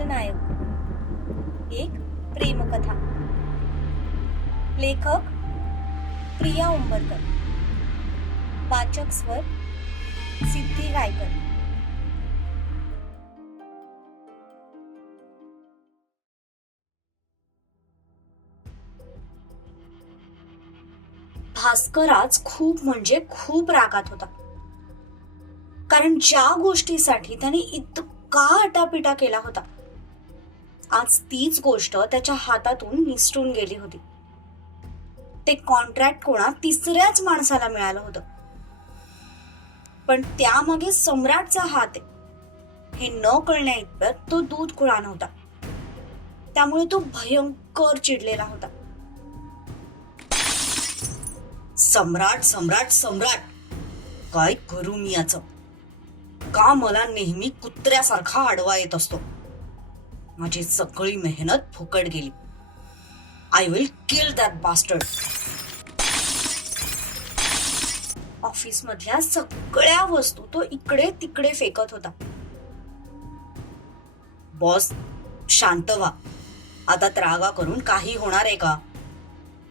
खलनायक एक प्रेमकथा. लेखक प्रिया उंबरकर. वाचक स्वर सिद्धी गायकर. भास्कर आज खूप म्हणजे खूप रागात होता. कारण ज्या गोष्टीसाठी त्याने इतका आटापिटा केला होता आज तीच गोष्ट त्याच्या हातातून निसटून गेली होती. ते कॉन्ट्रॅक्ट कोणा तिसऱ्याच माणसाला मिळालं होतं. पण त्यामागे सम्राटचा हात आहे. हे न कळण्या इतपत तो दूध कुळा नव्हता. त्यामुळे तो भयंकर चिडलेला होता. सम्राट सम्राट सम्राट काय करू मी याचं? का मला नेहमी कुत्र्यासारखा आडवा येत असतो? माझी सगळी मेहनत फुकट गेली. I will kill that bastard office मधल्या सगळ्या वस्तू तो इकडे तिकडे फेकत होता. बॉस शांत व्हा. आता त्रागा करून काही होणार आहे का?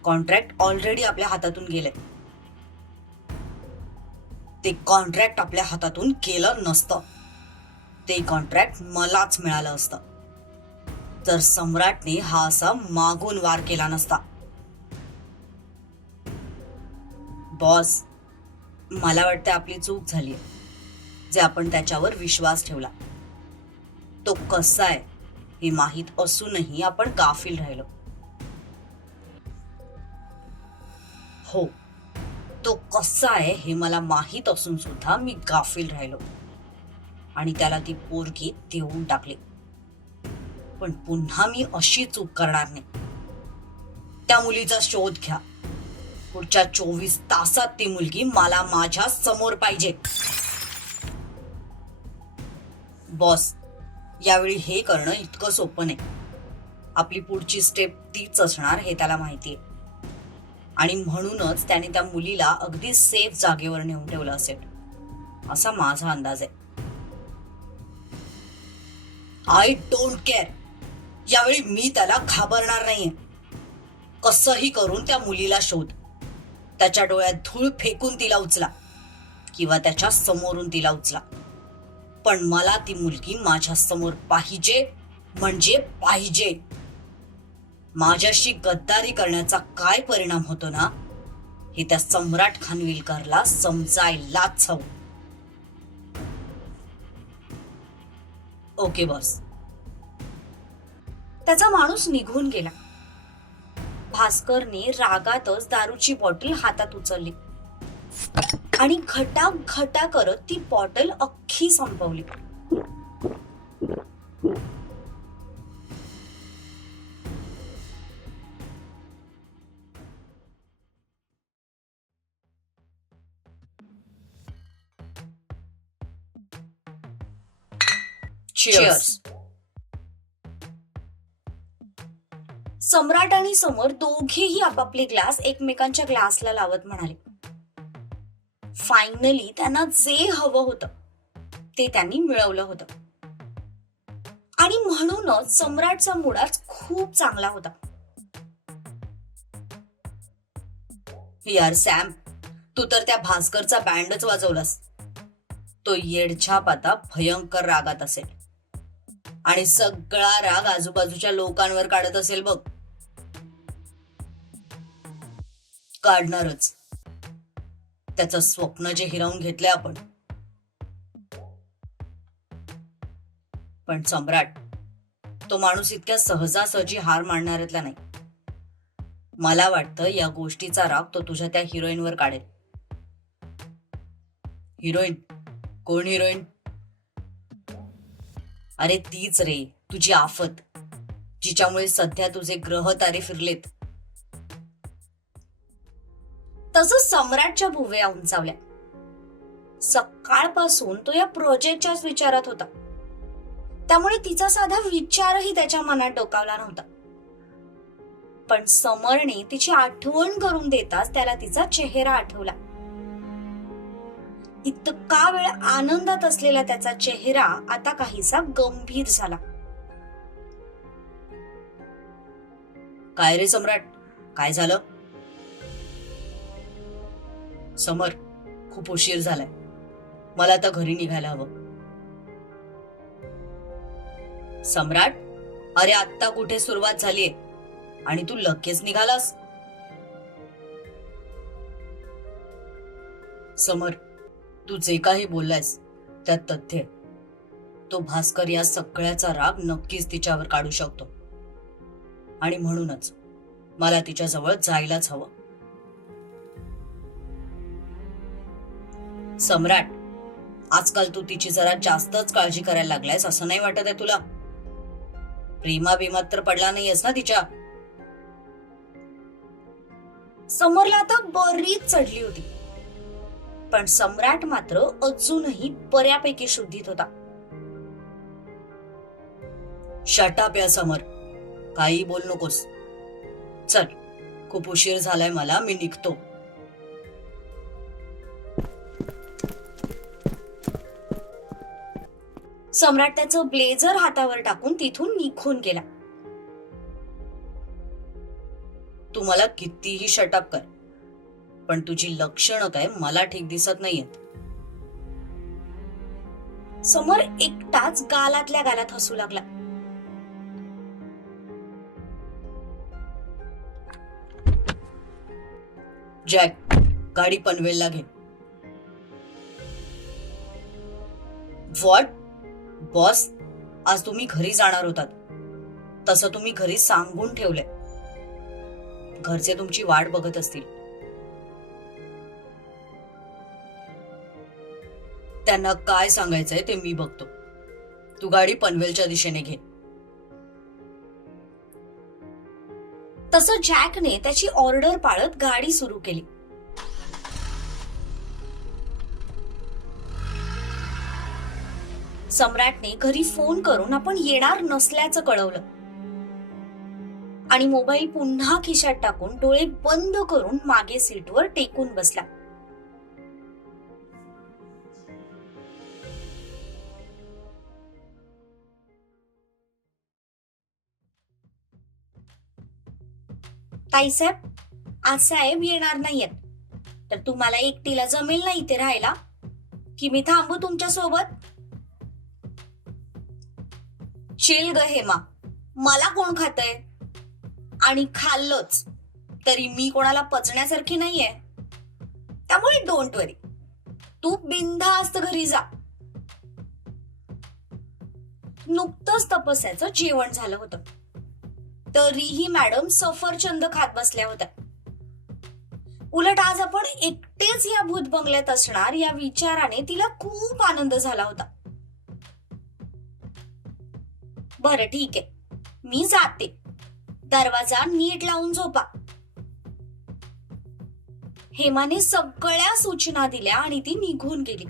कॉन्ट्रॅक्ट ऑलरेडी आपल्या हातातून गेले. ते कॉन्ट्रॅक्ट आपल्या हातातून केलं नसतं. ते कॉन्ट्रॅक्ट मलाच मिळालं असतं. तर सम्राटने हा असा मागून वार केला नसता. बॉस मला वाटतं आपली चूक झाली जे आपण त्याच्यावर विश्वास ठेवला. तो कसा आहे हे माहीत असूनही आपण गाफील राहिलो. हो तो कसा आहे हे मला माहीत असून सुद्धा मी गाफील राहिलो. आणि त्याला ती पोरगी देऊन टाकली. पण पुन्हा मी अशी चूक करणार नाही. त्या मुलीचा शोध घ्या. पुढच्या चोवीस तासात ती मुलगी मला माझ्यासमोर पाहिजे. बॉस यावेळी हे करणं इतकं सोपं नाही. आपली पुढची स्टेप तीच असणार हे त्याला माहितीये. आणि म्हणूनच त्याने त्या मुलीला अगदी सेफ जागेवर नेऊन ठेवलं असेल. असा माझा अंदाज आहे. आय डोंट केअर यावेळी मी त्याला घाबरणार नाहीये. कसंही करून त्या मुलीला शोध. त्याच्या डोळ्यात धूळ फेकून तिला उचला किंवा त्याच्या समोरून तिला उचला. पण मला ती मुलगी माझ्यासमोर पाहिजे म्हणजे पाहिजे. माझ्याशी गद्दारी करण्याचा काय परिणाम होतो ना? हे त्या सम्राट खानविलकरला समजायलाच हवं. Okay boss. त्याचा माणूस निघून गेला. भास्करने रागातच दारूची बॉटल हातात उचलली. आणि घटा घटा करत ती बॉटल अख्खी संपवली. Cheers. सम्राट आणि समर दोघेही आपापले ग्लास एकमेकांच्या ग्लासला लावत म्हणाले. फायनली त्यांना जे हवं होतं ते त्यांनी मिळवलं होतं. आणि म्हणूनच सम्राटचा मूड खूप चांगला होता. यार सॅम तू तर त्या भास्करचा बँडच वाजवलास. तो येडछाप आता भयंकर रागात असेल. आणि सगळा राग आजूबाजूच्या लोकांवर काढत असेल बघ. काढणारच. त्याचं स्वप्न जे हिरावून घेतलंय आपण. पण सम्राट तो माणूस इतक्या सहजासहजी हार मानणाऱ्यातला नाही. मला वाटतं या गोष्टीचा राग तो तुझ्या त्या हिरोईनवर काढेल. हिरोईन कोण हिरोईन? अरे तीच रे तुझी आफत जिच्यामुळे सध्या तुझे ग्रह तारे फिरलेत. तसंच सम्राटच्या भुवया उंचावल्या. सकाळपासून तो या प्रोजेक्टच्याच विचारात होता. त्यामुळे तिचा साधा विचारही त्याच्या मनात डोकावला नव्हता. पण समरने तिची आठवण करून देताच त्याला तिचा चेहरा आठवला. इतका वेळ आनंदात असलेला त्याचा चेहरा आता काहीसा गंभीर झाला. काय रे सम्राट? काय झालं? समर खूप उशीर झालाय. मला आता घरी निघायला हवं. सम्राट अरे आत्ता कुठे सुरुवात झालीये? आणि तू लगेच निघालास? समर तू जे काही बोललायस त्यात तथ्य तो भास्कर या सगळ्याचा राग नक्कीच तिच्यावर काढू शकतो. आणि म्हणूनच मला तिच्याजवळ जायलाच हवं. सम्राट. आजकाल तू तिची जरा जास्तच काळजी करायला लागलायस असं नाही वाटत आहे तुला? प्रेमा बिमात तर पडला नाहीयेस ना तिच्या? समोरला आता बरीच चढली होती. पण सम्राट मात्र अजूनही बऱ्यापैकी शुद्धीत होता. शटाप या समर काही बोल नकोस. चल खूप उशीर झालाय मला मी निघतो. सम्राट त्याचं ब्लेझर हातावर टाकून तिथून निघून गेला. तू मला कितीही शटअप कर पण तुझी लक्षणं काय मला ठीक दिसत नाहीयेत. समोर एकटाच गालातल्या गालात हसू लागला. जॅक गाडी पनवेलला घे. व्हॉट? बॉस आज तुम्ही घरी जाणार होतात. तसं तुम्ही घरी सांगून ठेवलंय. घरचे तुमची वाट बघत असतील. त्यांना काय सांगायचंय ते मी बघतो. तू गाडी पनवेलच्या दिशेने घे. तसं जॅकने त्याची ऑर्डर पाळत गाडी सुरू केली. सम्राटने घरी फोन करून आपण येणार नसल्याचं कळवलं. आणि मोबाईल पुन्हा खिशात टाकून डोळे बंद करून मागे सीटवर टेकून बसला. ताईसाहेब आज साहेब येणार नाहीयेत. तर तुम्हाला एकटीला जमेल ना इथे राहायला? की मी थांबू तुमच्यासोबत चिल ग हेमा मला कोण खातय? आणि खाल्लंच. तरी मी कोणाला पचण्यासारखी नाहीये. त्यामुळे डोंट वरी तू बिनधास्त घरी जा. नुकतंच तपस्याचं जेवण झालं होतं. तरीही मॅडम सफरचंद खात बसल्या होत्या. उलट आज आपण एकटेच या भूत बंगल्यात असणार या विचाराने तिला खूप आनंद झाला होता. बरं ठीक आहे. मी जाते. दरवाजा नीट लावून झोपा. हेमाने सगळ्या सूचना दिल्या आणि ती निघून गेली.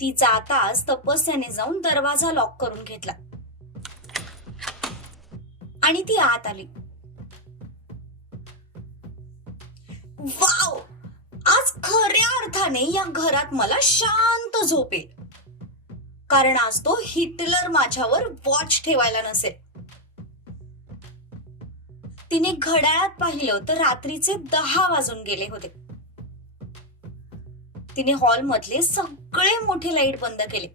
ती जाताच तपस्याने जाऊन दरवाजा लॉक करून घेतला. आणि ती आत आली. वाव! आज खऱ्या अर्थाने या घरात मला शांत झोपेल कारण आज तो हिटलर माझ्यावर वॉच ठेवायला नसेल. तिने घड्याळात पाहिलं तर रात्रीचे दहा वाजून गेले होते. तिने हॉल मधले सगळे मोठे लाइट बंद केले.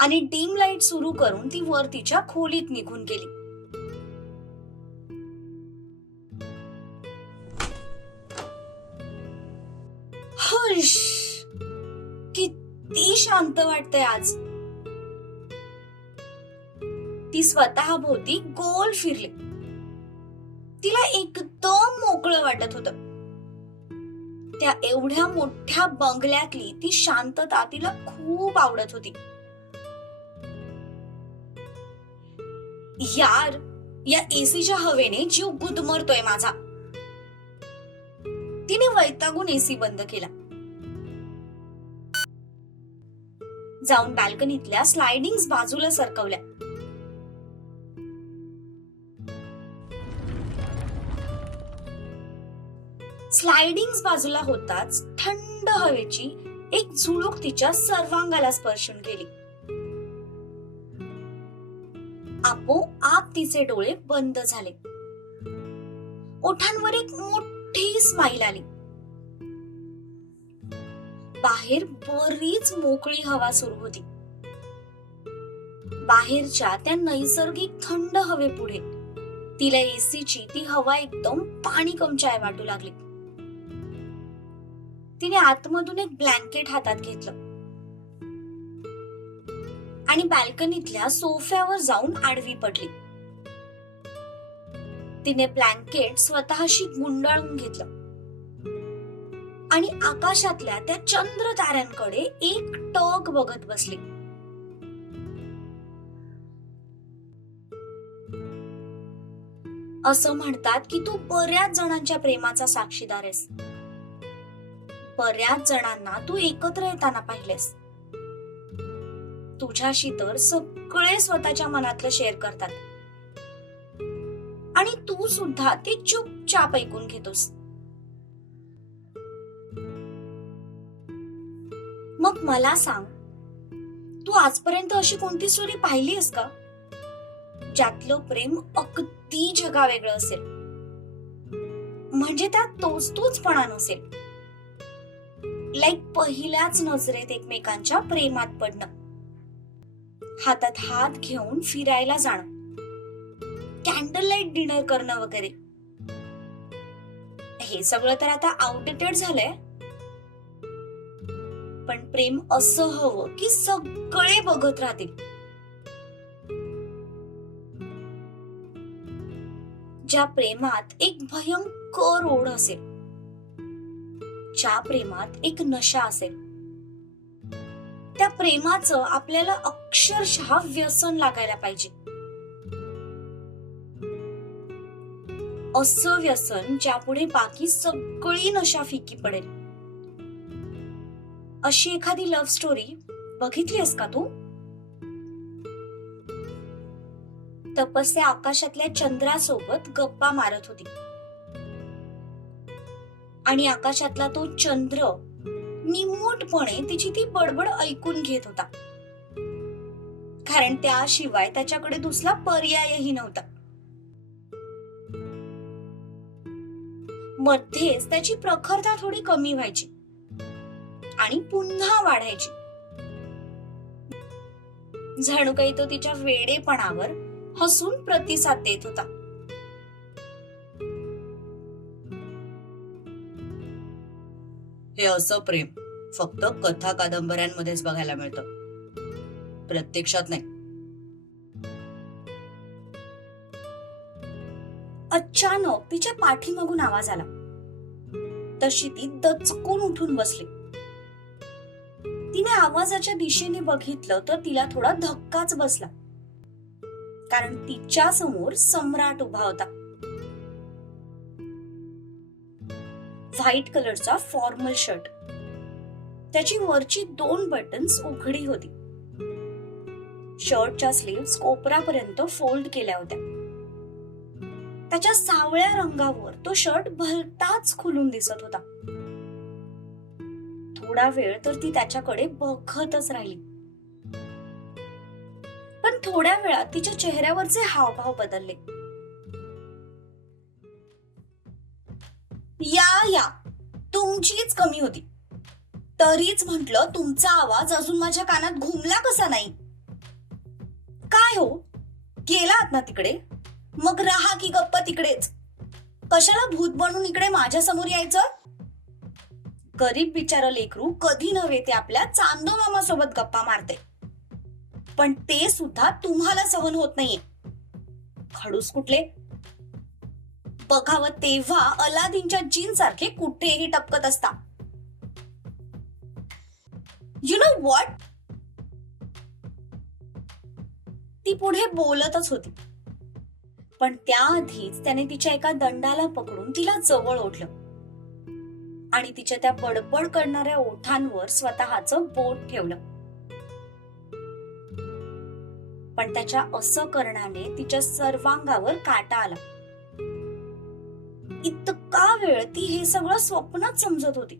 आणि डीम लाइट सुरू करून ती वर तिच्या खोलीत निघून गेली. हर्ष किती शांत वाटतंय आज. ती स्वतः भोवती गोल फिरली. तिला एकदम मोकळं वाटत होत. त्या एवढ्या मोठ्या बंगल्यातली ती शांतता तिला खूप आवडत होती. यार या एसीच्या हवेने जीव गुदमरतोय माझा. तिने वैतागून एसी बंद केला. जाऊन बाल्कनीतल्या स्लायडिंग बाजूला सरकवल्या. स्लायडिंग बाजूला होताच थंड हवेची एक झुळूक तिच्या सर्वांगाला स्पर्शून गेली. आपोआप तिचे डोळे बंद झाले. ओठांवर एक मोठी स्माईल आली. बाहेर बरीच मोकळी हवा सुरू होती. बाहेरच्या त्या नैसर्गिक थंड हवेपुढे तिला एसीची ती हवा एकदम पाणी कमचाय वाटू लागली. तिने आतमधून एक ब्लँकेट हातात घेतलं. आणि बाल्कनीतल्या सोफ्यावर जाऊन आडवी पडली. तिने ब्लँकेट स्वतःशी गुंडाळून घेतलं. आणि आकाशातल्या त्या चंद्र ताऱ्यांकडे एक टक बघत बसले. असं म्हणतात की तू बऱ्याच जणांच्या प्रेमाचा साक्षीदार आहेस. बऱ्याच जणांना तू एकत्र येताना पाहिलेस. तुझ्याशी तर सगळे स्वतःच्या मनातलं शेअर करतात. आणि तू सुद्धा ते चुपचाप ऐकून घेतोस. मग मला सांग. तू आजपर्यंत अशी कोणती स्टोरी पाहिली आहेस का? ज्यातलं प्रेम अगदी जगा वेगळं असेल. म्हणजे त्यात तोच तोचपणा नसेल. लाईक पहिल्याच नजरेत एकमेकांच्या प्रेमात पडणं. हातात हात घेऊन फिरायला जाणं. कॅन्डल लाइट डिनर करणं वगैरे. हे सगळं तर आता आउटडेटेड झालंय. पण प्रेम असं हवं की सगळे बघत राहतील. ज्या प्रेमात एक भयंकर ओढ असेल ज्या प्रेमात एक नशा असेल त्या प्रेमाचं आपल्याला अक्षरशः व्यसन लागायला पाहिजे. असं व्यसन ज्यापुढे बाकी सगळी नशा फिकी पडेल. अशी एखादी लव्ह स्टोरी बघितलीस का तू? तपस्या आकाशातल्या चंद्रासोबत गप्पा मारत होती. आणि आकाशातला तो चंद्र निमूटपणे तिची ती बडबड ऐकून घेत होता. कारण त्याशिवाय त्याच्याकडे दुसरा पर्यायही नव्हता. मध्येच त्याची प्रखरता थोडी कमी व्हायची. आणि पुन्हा वाढायची. काही तो तिच्या वेडेपणावर हसून प्रतिसाद देत होता. हे असं प्रेम फक्त कथा कादंबऱ्यांमध्येच बघायला मिळतं. प्रत्यक्षात नाही. अचानक तिच्या पाठीमागून आवाज आला. तशी ती दचकून उठून बसली. तिने आवाजाच्या दिशेने बघितलं तर तिला थोडा धक्काच बसला. कारण तिच्या समोर सम्राट उभा होता. व्हाईट कलरचा फॉर्मल शर्ट. त्याची वरची दोन बटन्स उघडी होती. शर्टच्या स्लीव्स कोपरापर्यंत फोल्ड केल्या होत्या. त्याच्या सावळ्या रंगावर तो शर्ट भलताच खुलून दिसत होता. थोडा वेळ तर ती त्याच्याकडे बघतच राहिली. पण थोड्या वेळात तिच्या चेहऱ्यावरचे हावभाव बदलले. या या तुमचीच कमी होती. तरीच म्हंटल तुमचा आवाज अजून माझ्या कानात घुमला कसा नाही? काय हो? गेलात ना तिकडे? मग राहा की गप्प तिकडेच. कशाला भूत बनून इकडे माझ्यासमोर यायचं? गरीब बिचारा लेकरू कधी नव्हे ते आपल्या चांदो मामा सोबत गप्पा मारते. पण ते सुद्धा तुम्हाला सहन होत नाहीये. खडूस कुठले? बघावं तेव्हा अलादीनच्या जीन सारखे कुठेही टपकत असता. यु नो वॉट ती पुढे बोलतच होती. पण त्याआधीच त्याने तिच्या एका दंडाला पकडून तिला जवळ ओढलं. आणि तिच्या त्या बडबड करणाऱ्या ओठांवर स्वतःचं बोट ठेवलं. पण त्याच्या असं करण्याने तिच्या सर्वांगावर काटा आला. इतका वेळ ती हे सगळं स्वप्नच समजत होती.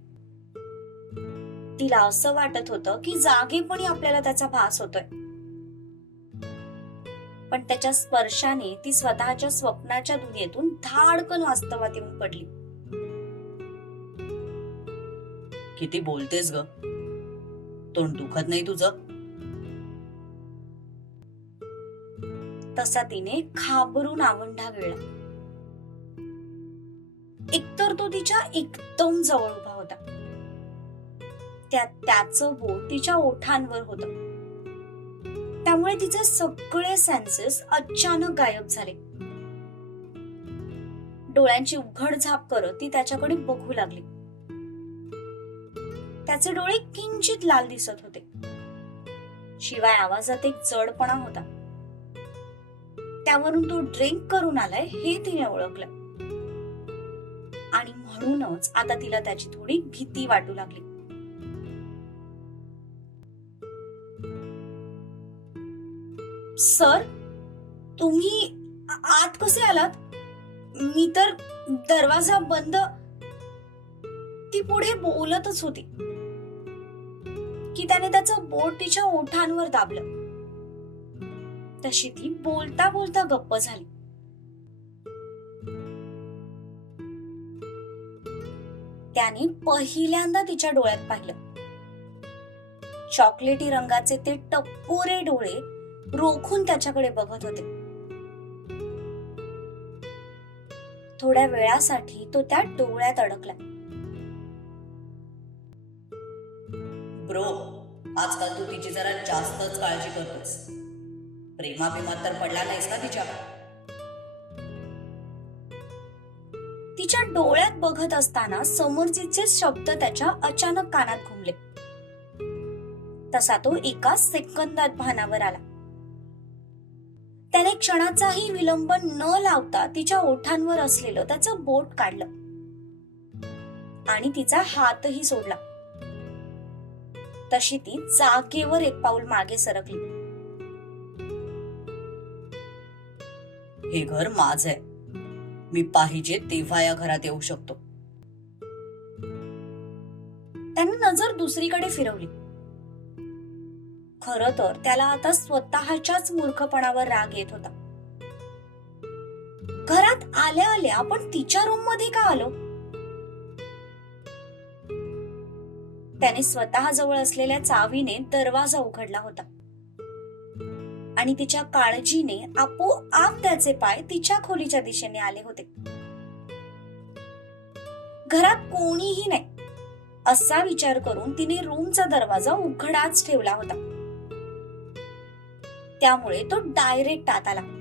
तिला असं वाटत होतं की जागेपणी आपल्याला त्याचा भास होतोय. पण त्याच्या स्पर्शाने ती स्वतःच्या स्वप्नाच्या दुनियेतून धाडकन वास्तवात येऊन पडली. किती बोलतेस ग? तोंड दुखत नाही तुझं? तसा तिने खाबरून आवंढा गिळला एकतर तो तिच्या एकदम जवळ उभा होता. त्यात त्याचं बोट तिच्या ओठांवर होत. त्यामुळे तिचे सगळे सेन्सेस अचानक गायब झाले. डोळ्यांची उघड झाप करत ती त्याच्याकडे बघू लागली. त्याचे डोळे किंचित लाल दिसत होते. शिवाय आवाजात एक जडपणा होता. त्यावरून तो ड्रिंक करून आलाय हे तिने ओळखलं. आणि म्हणूनच आता तिला त्याची थोडी भीती वाटू लागली. सर तुम्ही आत कसे आलात? मी तर दरवाजा बंद ती पुढे बोलतच होती. की त्याने त्याचं बोट तिच्या ओठांवर दाबलं. तशी ती बोलता बोलता गप्प झाली. त्याने पहिल्यांदा तिच्या डोळ्यात पाहिलं. चॉकलेटी रंगाचे ते टपोरे डोळे रोखून त्याच्याकडे बघत होते. थोड्या वेळासाठी तो त्या डोळ्यात अडकला. ब्रो आजकाल तू तिची जरा जास्तच काळजी करतोस. प्रेमा तर पडला नाहीस ना तिच्या तिच्या डोळ्यात बघत असताना समोरचे शब्द त्याच्या अचानक कानात घुमले. तसा तो एका सेकंदात भानावर आला. त्याने क्षणाचाही विलंब न लावता तिच्या ओठांवर असलेलं त्याचं बोट काढलं. आणि तिचा हातही सोडला. तशी ती जागेवर एक पाऊल मागे सरकली. हे घर माझं आहे. मी पाहिजे तेव्हा या घरात येऊ शकतो. त्याने नजर दुसरीकडे फिरवली. खर तर त्याला आता स्वतःच्याच मूर्खपणावर राग येत होता. घरात आल्या आल्या आपण तिच्या रूममध्ये का आलो? त्याने स्वतः जवळ असलेल्या चावीने दरवाजा उघडला होता. आणि तिच्या काळजीने आपोआप त्याचे पाय तिच्या खोलीच्या दिशेने आले होते. घरात कोणीही नाही असा विचार करून तिने रूमचा दरवाजा उघडाच ठेवला होता. त्यामुळे तो डायरेक्ट आत आला.